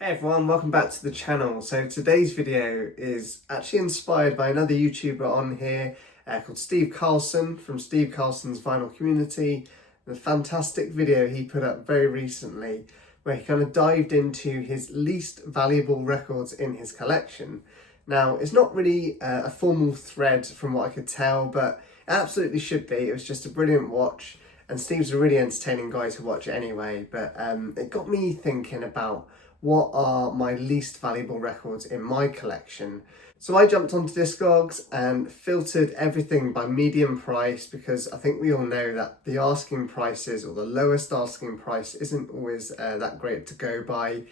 Hey everyone, welcome back to the channel. So today's video is actually inspired by another YouTuber on here called Steve Carlson from Steve Carlson's Vinyl Community. The fantastic video he put up very recently where he kind of dived into his least valuable records in his collection. Now, it's not really a formal thread from what I could tell, but it absolutely should be. It was just a brilliant watch, and Steve's a really entertaining guy to watch anyway, but it got me thinking about what are my least valuable records in my collection. So I jumped onto Discogs and filtered everything by medium price, because I think we all know that the asking prices or the lowest asking price isn't always that great to go by.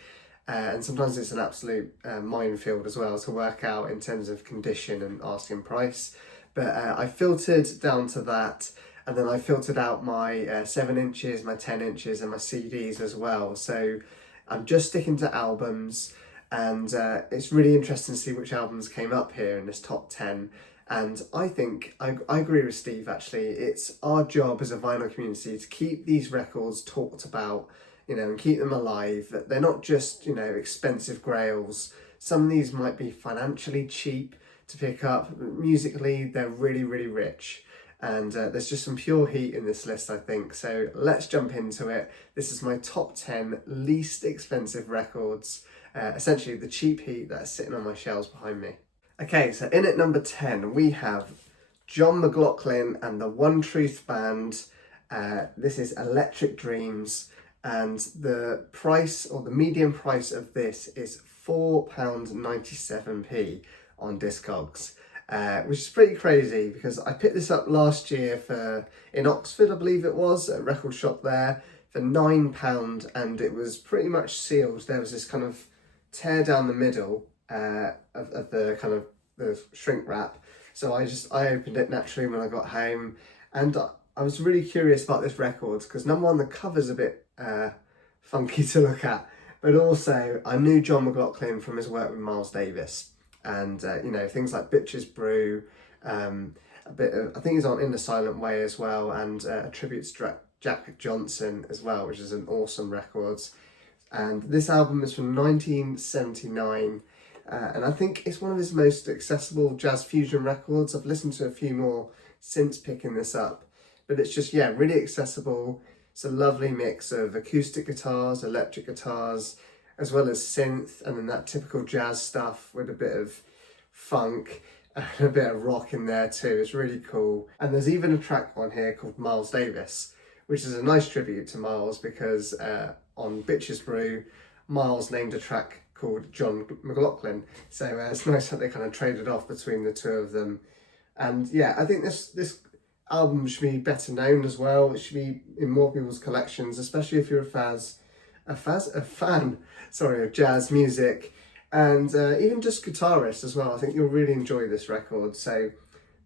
And sometimes it's an absolute minefield as well to work out in terms of condition and asking price. But I filtered down to that, and then I filtered out my 7 inches, my 10 inches and my CDs as well. So I'm just sticking to albums, and it's really interesting to see which albums came up here in this top 10. And I think, I agree with Steve actually, it's our job as a vinyl community to keep these records talked about, and keep them alive. They're not just, expensive grails. Some of these might be financially cheap to pick up, but musically they're really, really rich. And there's just some pure heat in this list, I think. So let's jump into it. This is my top 10 least expensive records, essentially the cheap heat that's sitting on my shelves behind me. Okay, so in at number 10, we have John McLaughlin and the One Truth Band. This is Electric Dreams, and the price, or the median price of this, is £4.97 on Discogs. Which is pretty crazy, because I picked this up last year in Oxford, I believe it was, at a record shop there, for £9, and it was pretty much sealed. There was this kind of tear down the middle of the kind of the shrink wrap. So I opened it naturally when I got home, and I was really curious about this record because, number one, the cover's a bit funky to look at, but also I knew John McLaughlin from his work with Miles Davis. And things like Bitches Brew, a bit of, I think he's on In the Silent Way as well, and a tribute to Jack Johnson as well, which is an awesome record. And this album is from 1979, and I think it's one of his most accessible jazz fusion records. I've listened to a few more since picking this up, but it's just, really accessible. It's a lovely mix of acoustic guitars, electric guitars, as well as synth, and then that typical jazz stuff with a bit of funk and a bit of rock in there too. It's really cool. And there's even a track on here called Miles Davis, which is a nice tribute to Miles, because on Bitches Brew, Miles named a track called John McLaughlin. So it's nice that they kind of traded off between the two of them. And I think this album should be better known as well. It should be in more people's collections, especially if you're a fan of jazz music, and even just guitarists as well. I think you'll really enjoy this record, so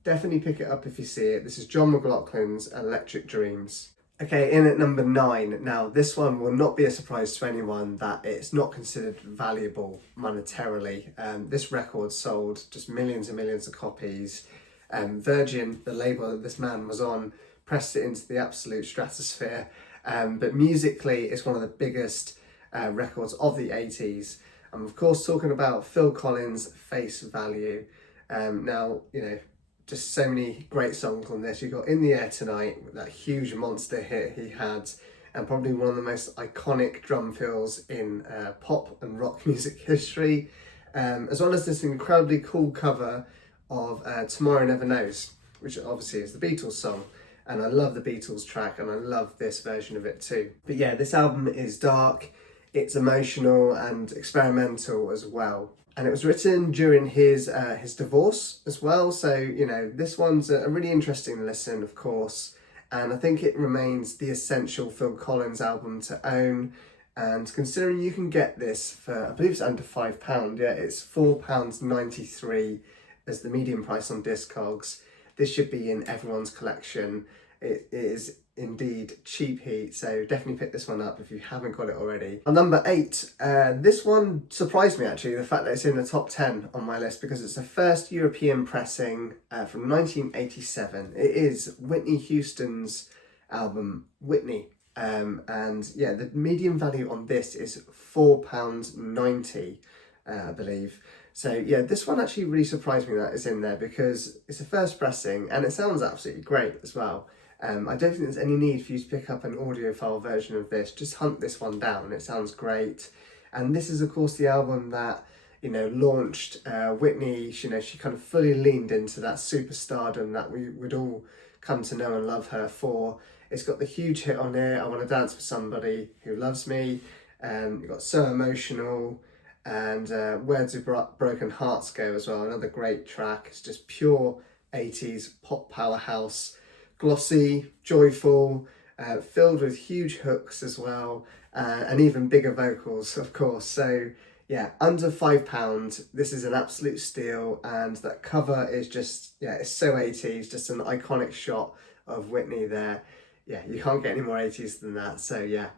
definitely pick it up if you see it. This is John McLaughlin's Electric Dreams. Okay, in at number 9. Now, this one will not be a surprise to anyone that it's not considered valuable monetarily. This record sold just millions and millions of copies. Virgin, the label that this man was on, pressed it into the absolute stratosphere. But musically, it's one of the biggest records of the 80s. I'm of course talking about Phil Collins' Face Value. Now, just so many great songs on this. You've got In the Air Tonight, with that huge monster hit he had, and probably one of the most iconic drum fills in pop and rock music history, as well as this incredibly cool cover of Tomorrow Never Knows, which obviously is the Beatles song. And I love the Beatles track, and I love this version of it too. But this album is dark, it's emotional and experimental as well. And it was written during his divorce as well. So, this one's a really interesting listen, of course. And I think it remains the essential Phil Collins album to own. And considering you can get this for, I believe it's under £5, it's £4.93 as the median price on Discogs. This should be in everyone's collection. It is indeed cheap heat, so definitely pick this one up if you haven't got it already. On number 8, this one surprised me actually, the fact that it's in the top 10 on my list, because it's the first European pressing from 1987. It is Whitney Houston's album, Whitney. And yeah, the median value on this is £4.90, I believe. So yeah, this one actually really surprised me that it's in there because it's a first pressing and it sounds absolutely great as well. I don't think there's any need for you to pick up an audiophile version of this. Just hunt this one down. It sounds great. And this is, of course, the album that, launched Whitney. She kind of fully leaned into that superstardom that we would all come to know and love her for. It's got the huge hit on here, I Want to Dance for Somebody Who Loves Me. You've got So Emotional and Where Do Broken Hearts Go as well. Another great track. It's just pure 80s pop powerhouse. Glossy, joyful, filled with huge hooks as well, and even bigger vocals, of course. So yeah, under £5. This is an absolute steal, and that cover is just, yeah, it's so 80s, just an iconic shot of Whitney there. Yeah, you can't get any more 80s than that. So yeah,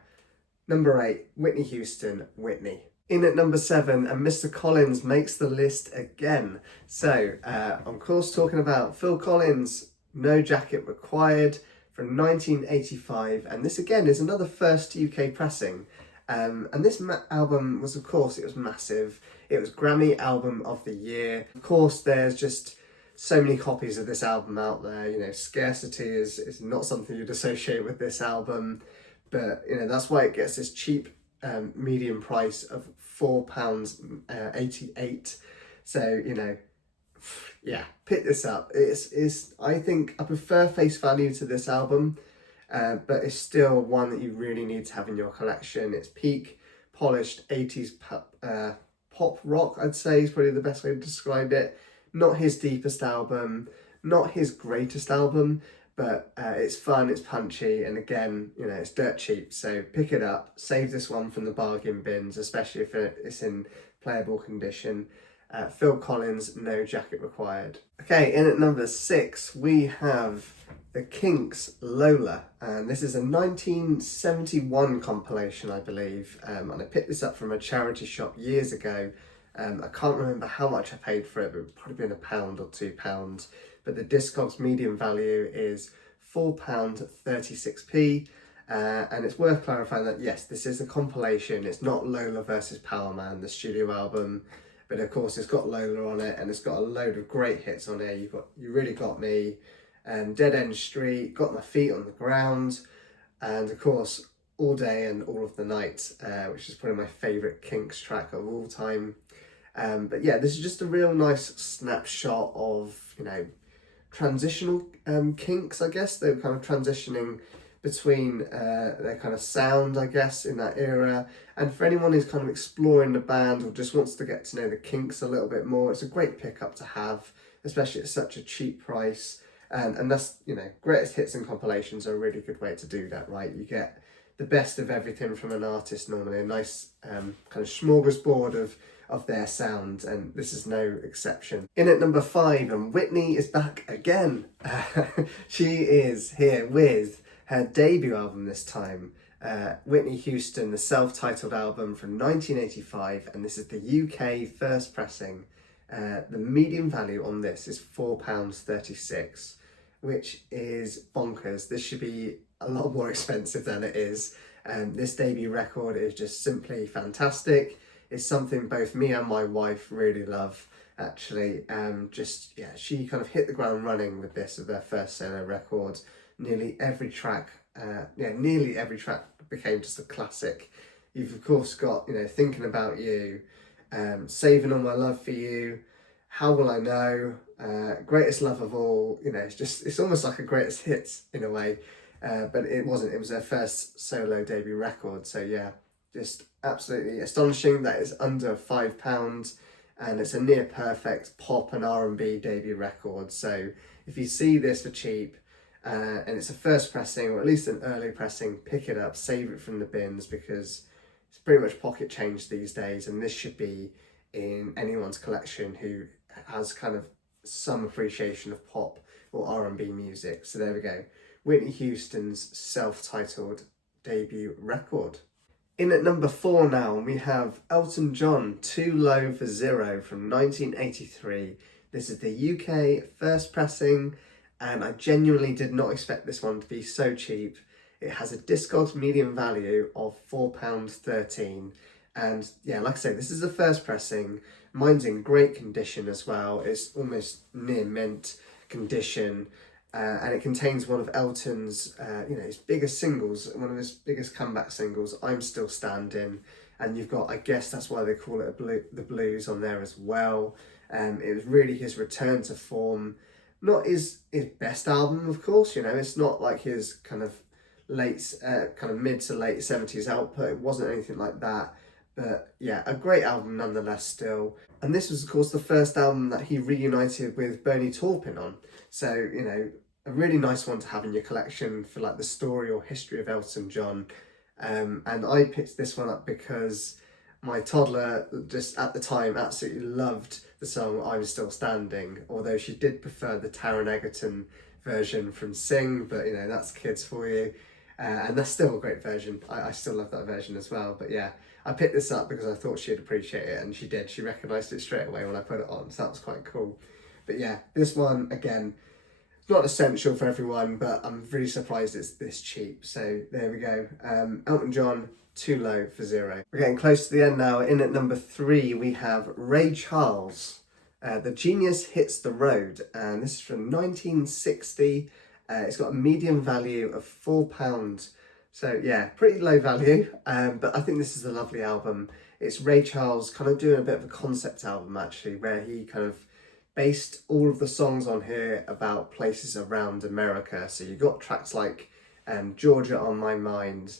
number 8, Whitney Houston, Whitney. In at number 7, and Mr. Collins makes the list again. So, of course, talking about Phil Collins, No Jacket Required from 1985. And this again is another first UK pressing. And this album was, of course, it was massive. It was Grammy Album of the Year. Of course, there's just so many copies of this album out there. Scarcity is not something you'd associate with this album. But, that's why it gets this cheap medium price of £4.88. So, yeah, pick this up. It's I think I prefer face value to this album, but it's still one that you really need to have in your collection. It's peak polished 80s pop rock, I'd say, is probably the best way to describe it. Not his deepest album, not his greatest album, but it's fun, it's punchy, and again, it's dirt cheap. So pick it up, save this one from the bargain bins, especially if it's in playable condition. Phil Collins, No Jacket Required. Okay, in at number 6, we have the Kinks' Lola, and this is a 1971 compilation, I believe, and I picked this up from a charity shop years ago. I can't remember how much I paid for it, but it would probably been £1 or £2. But the Discogs medium value is £4.36. And it's worth clarifying that, yes, this is a compilation. It's not Lola versus Power Man, the studio album. But of course, it's got Lola on it, and it's got a load of great hits on it. You Really Got Me, Dead End Street, Got My Feet on the Ground, and of course, All Day and All of the Night, which is probably my favourite Kinks track of all time. But yeah, this is just a real nice snapshot of, transitional Kinks, I guess. They were kind of transitioning between their kind of sound, I guess, in that era. And for anyone who's kind of exploring the band or just wants to get to know the Kinks a little bit more, it's a great pickup to have, especially at such a cheap price. And that's, greatest hits and compilations are a really good way to do that, right? You get the best of everything from an artist normally, a nice kind of smorgasbord of their sound, and this is no exception. In at number 5, and Whitney is back again. She is here with her debut album this time, Whitney Houston, the self-titled album from 1985, and this is the UK first pressing. The median value on this is £4.36, which is bonkers. This should be a lot more expensive than it is. This debut record is just simply fantastic. It's something both me and my wife really love, actually. She kind of hit the ground running with this, with their first solo record. Nearly every track became just a classic. You've of course got, Thinking About You, Saving All My Love For You, How Will I Know, Greatest Love of All. It's almost like a greatest hits in a way, but it wasn't. It was their first solo debut record. So yeah, just absolutely astonishing that it's under £5, and it's a near perfect pop and R&B debut record. So if you see this for cheap, and it's a first pressing, or at least an early pressing, pick it up, save it from the bins, because it's pretty much pocket change these days, and this should be in anyone's collection who has kind of some appreciation of pop or R&B music. So there we go, Whitney Houston's self-titled debut record. In at number 4 now, we have Elton John, Too Low for Zero from 1983. This is the UK first pressing, and I genuinely did not expect this one to be so cheap. It has a Discogs medium value of £4.13. And yeah, like I say, this is the first pressing. Mine's in great condition as well. It's almost near mint condition. And it contains one of Elton's, his biggest singles, one of his biggest comeback singles, I'm Still Standing. And you've got, I guess that's why they call it the blues on there as well. It was really his return to form. Not his best album, of course, it's not like his kind of mid to late 70s output. It wasn't anything like that. But yeah, a great album nonetheless still. And this was, of course, the first album that he reunited with Bernie Taupin on. So, a really nice one to have in your collection for like the story or history of Elton John. And I picked this one up because my toddler just at the time absolutely loved the song I'm Still Standing, although she did prefer the Taron Egerton version from Sing, but that's kids for you. And that's still a great version. I still love that version as well. But yeah, I picked this up because I thought she'd appreciate it, and she did. She recognised it straight away when I put it on, so that was quite cool. But yeah, this one, again, it's not essential for everyone, but I'm really surprised it's this cheap. So there we go. Elton John, Too Low for Zero. We're getting close to the end now. In at number 3, we have Ray Charles. The Genius Hits the Road, and this is from 1960. It's got a medium value of £4. So yeah, pretty low value, but I think this is a lovely album. It's Ray Charles kind of doing a bit of a concept album actually, where he kind of based all of the songs on here about places around America. So you got tracks like Georgia on My Mind.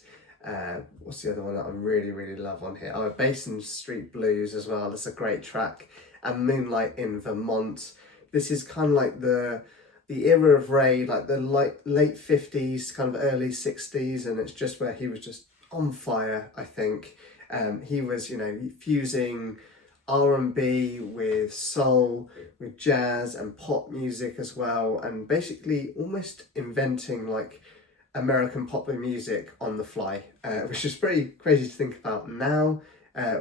What's the other one that I really, really love on here? Oh, Basin Street Blues as well. That's a great track. And Moonlight in Vermont. This is kind of like the era of Ray, like the late 50s, kind of early 60s, and it's just where he was just on fire, I think. He was, fusing R&B with soul, with jazz and pop music as well, and basically almost inventing like American popular music on the fly, which is pretty crazy to think about now.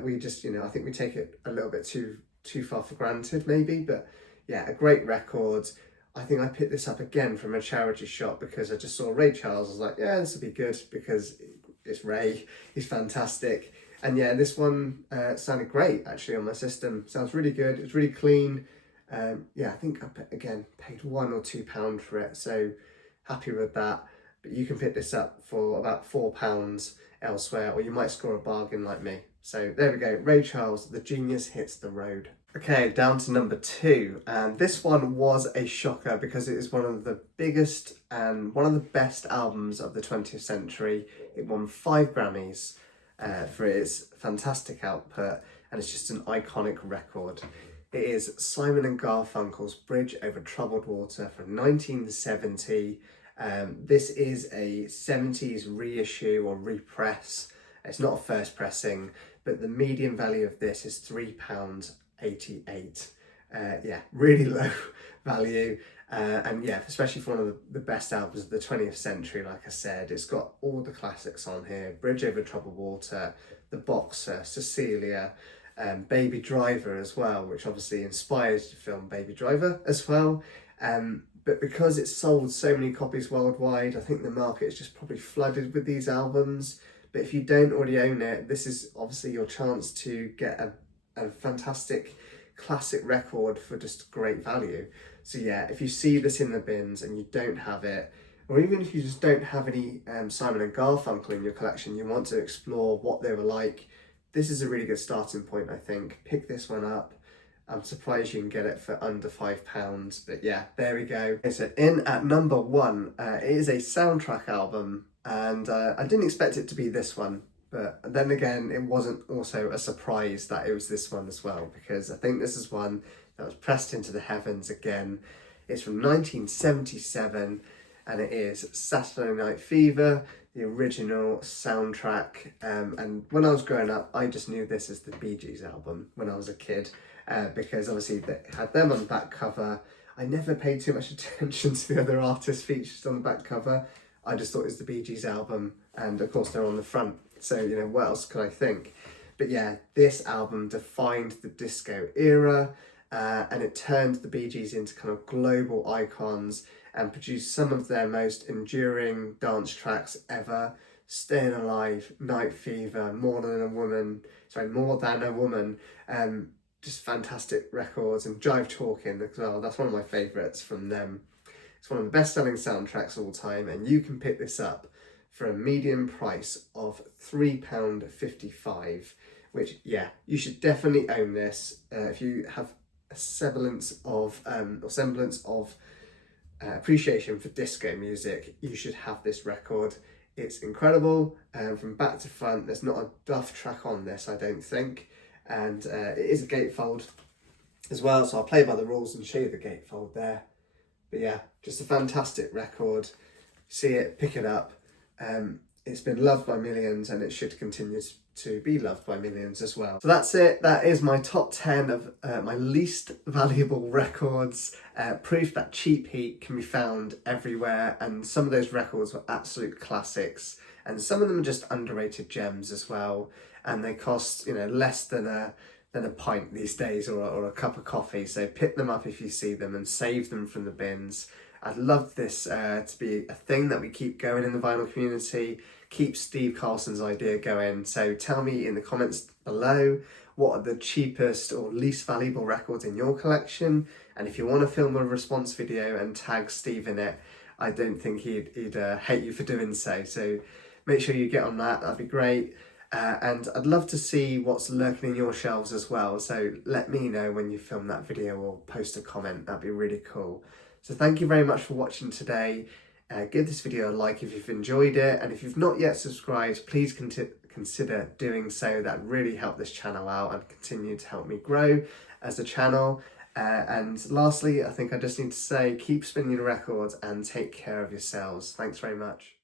We just, I think we take it a little bit too far for granted maybe, but yeah, a great record. I think I picked this up again from a charity shop because I just saw Ray Charles. I was like, yeah, this will be good because it's Ray. He's fantastic. And yeah, this one sounded great actually on my system. Sounds really good. It's really clean. Yeah, I think I paid £1 or £2 for it. So happy with that. But you can pick this up for about £4 elsewhere, or you might score a bargain like me. So there we go. Ray Charles, The Genius Hits the Road. Okay, down to number 2, and this one was a shocker because it is one of the biggest and one of the best albums of the 20th century. It won 5 Grammys for its fantastic output, and it's just an iconic record. It is Simon and Garfunkel's Bridge Over Troubled Water from 1970. This is a 70s reissue or repress. It's not a first pressing, but the median value of this is £3.88. Yeah, really low value. And yeah, especially for one of the best albums of the 20th century, like I said. It's got all the classics on here. Bridge Over Troubled Water, The Boxer, Cecilia, Baby Driver as well, which obviously inspired the film Baby Driver as well. But because it's sold so many copies worldwide, I think the market is just probably flooded with these albums. But if you don't already own it, this is obviously your chance to get a fantastic classic record for just great value. So yeah, if you see this in the bins and you don't have it, or even if you just don't have any Simon and Garfunkel in your collection, you want to explore what they were like, this is a really good starting point, I think. Pick this one up. I'm surprised you can get it for under £5, but yeah, there we go. Okay, so in at number 1, it is a soundtrack album, and I didn't expect it to be this one, but then again, it wasn't also a surprise that it was this one as well, because I think this is one that was pressed into the heavens again. It's from 1977, and it is Saturday Night Fever, the original soundtrack. And when I was growing up, I just knew this as the Bee Gees album when I was a kid, because obviously they had them on the back cover. I never paid too much attention to the other artists featured on the back cover. I just thought it was the Bee Gees album, and of course they're on the front, so what else could I think? But yeah, this album defined the disco era, and it turned the Bee Gees into kind of global icons, and produced some of their most enduring dance tracks ever. Staying Alive, Night Fever, More Than a Woman, just fantastic records, and Jive Talking as well. That's one of my favourites from them. It's one of the best-selling soundtracks of all time, and you can pick this up for a median price of £3.55, which, yeah, you should definitely own this. If you have a semblance of appreciation for disco music, you should have this record. It's incredible, from back to front. There's not a duff track on this, I don't think, and it is a gatefold as well, so I'll play by the rules and show you the gatefold there. But yeah, just a fantastic record. See it, pick it up. It's been loved by millions, and it should continue to be loved by millions as well. So that's it. That is my top 10 of my least valuable records. Proof that cheap heat can be found everywhere, and some of those records were absolute classics, and some of them are just underrated gems as well, and they cost, you know, less than a pint these days, or a cup of coffee. So pick them up if you see them and save them from the bins. I'd love this to be a thing that we keep going in the vinyl community, keep Steve Carlson's idea going. So tell me in the comments below, what are the cheapest or least valuable records in your collection? And if you want to film a response video and tag Steve in it, I don't think he'd hate you for doing so. So make sure you get on that, that'd be great. And I'd love to see what's lurking in your shelves as well. So let me know when you film that video or post a comment, that'd be really cool. So thank you very much for watching today. Give this video a like if you've enjoyed it, and if you've not yet subscribed, please consider doing so. That really help this channel out and continue to help me grow as a channel. And lastly, I think I just need to say, keep spinning your records and take care of yourselves. Thanks very much.